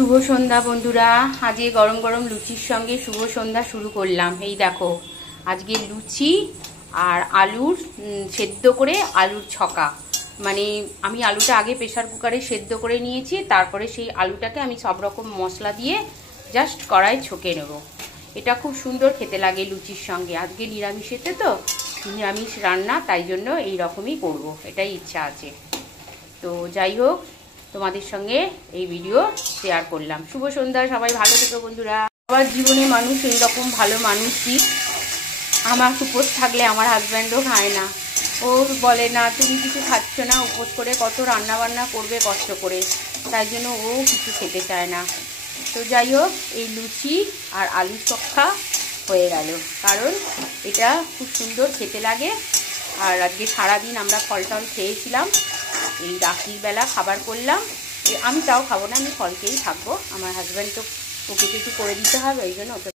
শুভ সন্ধ্যা বন্ধুরা। আজকে গরম গরম লুচির সঙ্গে শুভ সন্ধ্যা শুরু করলাম। এই দেখো, আজকে লুচি আর আলুর সেদ্ধ করে আলুর ছকা। মানে আমি আলুটা আগে প্রেসার কুকারে সেদ্ধ করে নিয়েছি, তারপরে সেই আলুটাকে আমি সব রকম মশলা দিয়ে জাস্ট কড়াই ছকে নেব। এটা খুব সুন্দর খেতে লাগে লুচির সঙ্গে। আজকে নিরামিষেতে তো, নিরামিষ রান্না, তাই জন্য এই রকমই করব, এটাই ইচ্ছা আছে। তো যাই হোক, তোমাদের সঙ্গে এই ভিডিও শেয়ার করলাম। শুভ সন্ধ্যা, সবাই ভালো থেকো বন্ধুরা। আমার জীবনে মানুষ এইরকম ভালো মানুষই। আমার উপোস থাকলে আমার হাজব্যান্ডও খায় না। ও বলে না তুমি কিছু খাচ্ছ না, উপোস করে কত রান্না বান্না করবে কষ্ট করে, তাই জন্য ও কিছু খেতে চায় না। তো যাই হোক, এই লুচি আর আলু চক্কা হয়ে গেল, কারণ এটা খুব সুন্দর খেতে লাগে। আর আজকে সারাদিন আমরা ফল টল খেয়েছিলাম, এই রাত্রির বেলা খাবার করলাম। আমি তাও খাবো না, আমি ফল খেয়েই থাকবো। আমার হাজব্যান্ড তো ওকে কিছু করে দিতে হবে, ওই জন্য ওকে